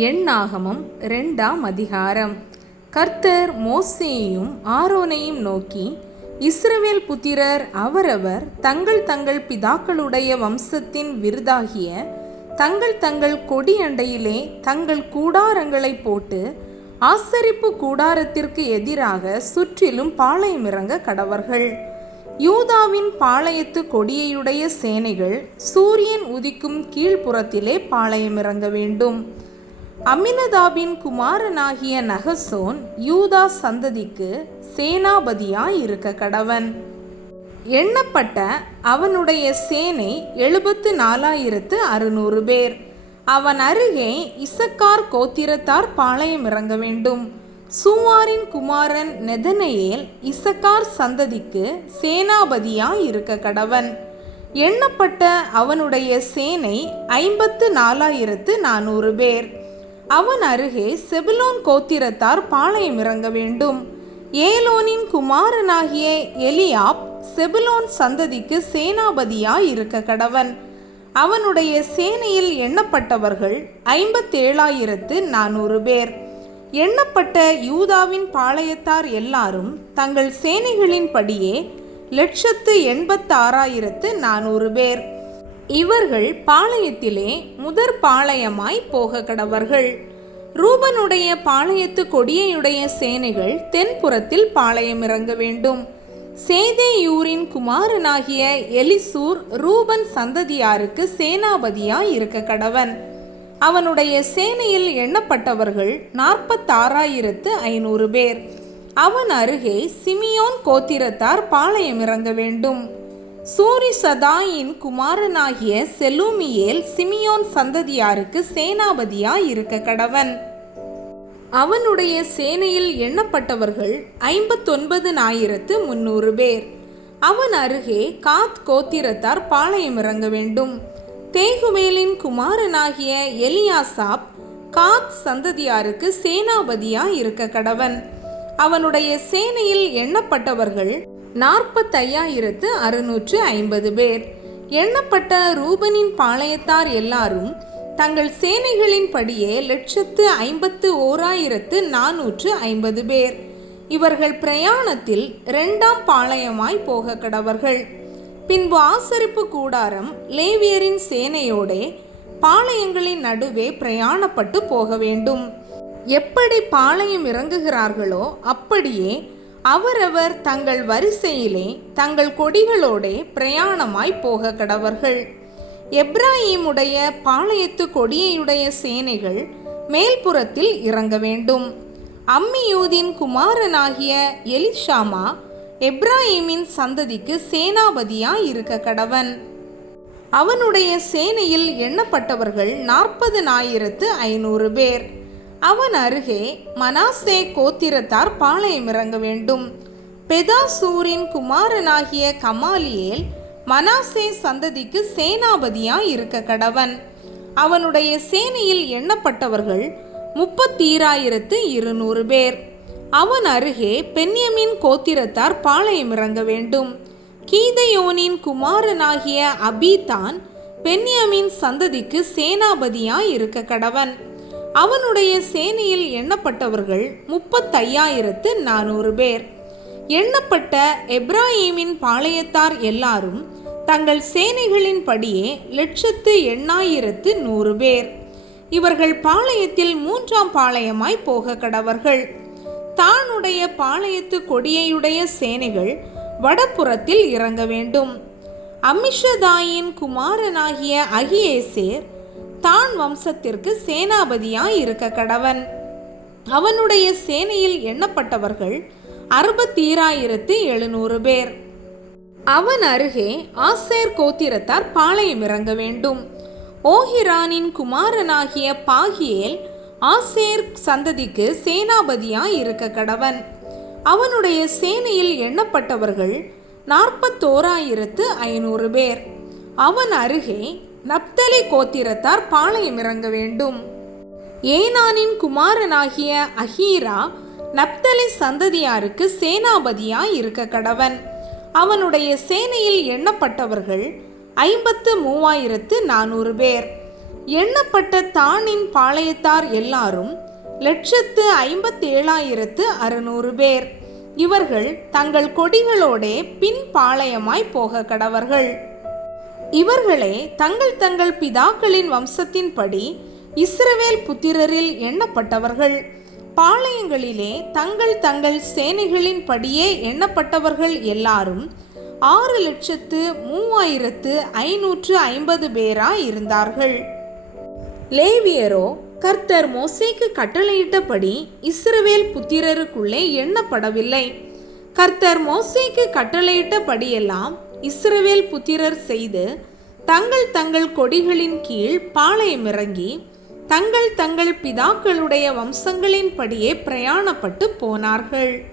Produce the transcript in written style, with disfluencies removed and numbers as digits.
எண்ணாகமம் 2ஆம் அதிகாரம். கர்த்தர் மோசேயையும் ஆரோனையும் நோக்கி, இஸ்ரவேல் புத்திரர் அவரவர் தங்கள் தங்கள் பிதாக்களுடைய வம்சத்தின் விருதாகிய தங்கள் தங்கள் கொடி அண்டையிலே தங்கள் கூடாரங்களை போட்டு ஆசரிப்பு கூடாரத்திற்கு எதிராக சுற்றிலும் பாளையமிறங்க கடவர்கள். யூதாவின் பாளையத்து கொடியையுடைய சேனைகள் சூரியன் உதிக்கும் கீழ்ப்புறத்திலே பாளையமிறங்க வேண்டும். அம்மினதாபின் குமாரனாகிய நகசோன் யூதா சந்ததிக்கு சேனாபதியாய் இருக்க கடவன். எண்ணப்பட்ட அவனுடைய சேனை 74,600 பேர். அவன் அருகே இசக்கார் கோத்திரத்தார் பாளையம் இறங்க வேண்டும். சூவாரின் குமாரன் நெதனெயேல் இசக்கார் சந்ததிக்கு சேனாபதியாய் இருக்க கடவன். எண்ணப்பட்ட அவனுடைய சேனை 54,400 பேர். அவன் அருகே செபுலோன் கோத்திரத்தார் பாளையம் இறங்க வேண்டும். ஏலோனின் குமாரனாகிய எலியாப் செபுலோன் சந்ததிக்கு சேனாபதியாய் இருக்க கடவன். அவனுடைய சேனையில் எண்ணப்பட்டவர்கள் 57,400 பேர். எண்ணப்பட்ட யூதாவின் பாளையத்தார் எல்லாரும் தங்கள் சேனைகளின் படியே 186,400 பேர். இவர்கள் பாளையத்திலே முதற் பாளையமாய் போக கடவர்கள். ரூபனுடைய பாளையத்து கொடியையுடைய சேனைகள் தென்புறத்தில் பாளையம் இறங்க வேண்டும். சேதேயூரின் குமாரனாகிய எலிசூர் ரூபன் சந்ததியாருக்கு சேனாபதியாய் இருக்க கடவன். அவனுடைய சேனையில் எண்ணப்பட்டவர்கள் 46,500 பேர். அவன் அருகே சிமியோன் கோத்திரத்தார் பாளையம் இறங்க வேண்டும். சூரிசதாயின் குமாரனாகிய செலூமியேல் சிமியோன் சந்ததியாருக்கு சேனாபதியாய் இருக்க கடவன். அவனுடைய சேனையில் எண்ணப்பட்டவர்கள் 59,300 பேர். அவன் அருகே காத் கோத்திரத்தார் பாளையம் இறங்க வேண்டும். தேகுவேலின் குமாரனாகிய எலியாசாப் காத் சந்ததியாருக்கு சேனாபதியாய் இருக்க கடவன். அவனுடைய சேனையில் எண்ணப்பட்டவர்கள் 45,650 பேர். எண்ணப்பட்ட ரூபனின் பாளையத்தார் எல்லாரும் தங்கள் சேனைகளின் படியே 151,450 பேர். இவர்கள் பிரயாணத்தில் 2ஆம் பாளையமாய் போக கடவர்கள். பின்பு ஆசரிப்பு கூடாரம் லேவியரின் சேனையோடே பாளையங்களின் நடுவே பிரயாணப்பட்டு போக வேண்டும். எப்படி பாளையம் இறங்குகிறார்களோ அப்படியே அவரவர் தங்கள் வரிசையிலே தங்கள் கொடிகளோடே பிரயாணமாய் போக கடவர்கள். எப்ராஹிமுடைய பாளையத்து கொடியையுடைய சேனைகள் மேல்புறத்தில் இறங்க வேண்டும். அம்மியூதின் குமாரனாகிய எலிஷாமா எப்ராஹிமின் சந்ததிக்கு சேனாபதியாய் இருக்க கடவன். அவனுடைய சேனையில் எண்ணப்பட்டவர்கள் 40,500 பேர். அவன் அருகே மனாசே கோத்திரத்தார் பாளையம் இறங்க வேண்டும். பெதாசூரின் குமாரனாகிய கமாலியேல் மனாசே சந்ததிக்கு சேனாபதியாய் இருக்க கடவன். அவனுடைய சேனையில் எண்ணப்பட்டவர்கள் 32,200 பேர். அவன் அருகே பென்யமின் கோத்திரத்தார் பாளையம் இறங்க வேண்டும். கீதையோனின் குமாரனாகிய அபீதான் பென்யமின் சந்ததிக்கு சேனாபதியாய் இருக்க கடவன். அவனுடைய சேனையில் எண்ணப்பட்டவர்கள் 35,400 பேர். எண்ணப்பட்ட எப்ராஹிமின் பாளையத்தார் எல்லாரும் தங்கள் சேனைகளின் படியே 108,100 பேர். இவர்கள் பாளையத்தில் 3ஆம் பாளையமாய் போக கடவர்கள். தானுடைய பாளையத்து கொடியையுடைய சேனைகள் வடபுறத்தில் இறங்க வேண்டும். அம்மிஷதாயின் குமாரனாகிய அகியேசேர் தான் வம்சத்திற்கு சேனாபதியாய் இருக்க கடவன். அவனுடைய சேனையில் எண்ணப்பட்டவர்கள் 62,700 பேர். அவன் அருகே ஆசேர் கோத்திரத்தார் பாளையம் இறங்க வேண்டும். ஓஹிரானின் குமாரனாகிய பாகியேல் ஆசேர் சந்ததிக்கு சேனாபதியாய் இருக்க கடவன். அவனுடைய சேனையில் எண்ணப்பட்டவர்கள் 41,500 பேர். அவன் அருகே நப்தலி கோத்திரத்தார் பாளையம் இறங்க வேண்டும். ஏனானின் குமாரனாகிய அஹீரா நப்தலி சந்ததியாருக்கு சேனாபதியாய் இருக்க கடவன். அவனுடைய சேனையில் எண்ணப்பட்டவர்கள் 53,400 பேர். எண்ணப்பட்ட தானின் பாளையத்தார் எல்லாரும் 1,57,600 பேர். இவர்கள் தங்கள் கொடிகளோடே பின் பாளையமாய் போக கடவர்கள். இவர்களே தங்கள் தங்கள் பிதாக்களின் வம்சத்தின்படி இஸ்ரவேல் புத்திரரில் எண்ணப்பட்டவர்கள். பாளையங்களிலே தங்கள் தங்கள் சேனைகளின் படியே எண்ணப்பட்டவர்கள் எல்லாரும் 6,03,550 பேராய் இருந்தார்கள். லேவியரோ கர்த்தர் மோசேக்கு கட்டளையிட்டபடி இஸ்ரவேல் புத்திரருக்குள்ளே எண்ணப்படவில்லை. கர்த்தர் மோசேக்கு கட்டளையிட்டபடியெல்லாம் இஸ்ரவேல் புத்திரர் செய்து தங்கள் தங்கள் கொடிகளின் கீழ் பாளையமிறங்கி தங்கள் தங்கள் பிதாக்களுடைய வம்சங்களின்படியே பிரயாணப்பட்டு போனார்கள்.